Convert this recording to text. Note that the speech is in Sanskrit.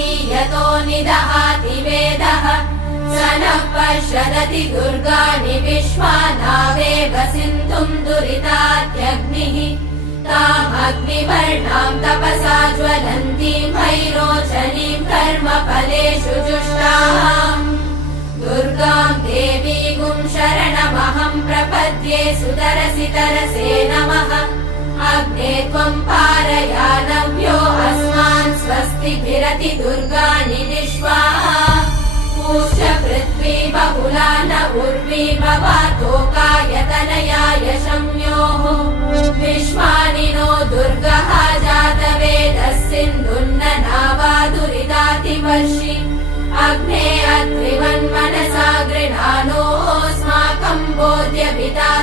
ददाति यतो निदहाति वेदः स नः पर्षदति दुर्गाणि विश्वा नावेव सिन्धुम् दुरितात्यग्निः तामग्निवर्णाम् तपसा ज्वलन्तीम् भैरोचनीम् कर्मफलेषु जुष्टाम् दुर्गाम् देवीगुम् शरणमहम् प्रपद्ये सुतरसि तरसे नमः अग्ने त्वम् पारयानव्यो अस्मान् स्वस्तिभिरति दुर्गाणि विश्वा पूष्य पृथ्वी बहुला न उर्वी भवातोकायतनयाय शम्योः विश्वानि नो दुर्गः जातवेदः सिन्धुन्न नावादुरिदातिवर्षि अग्ने अत्रिवन्मनसा गृणानोऽस्माकम् बोध्यभिता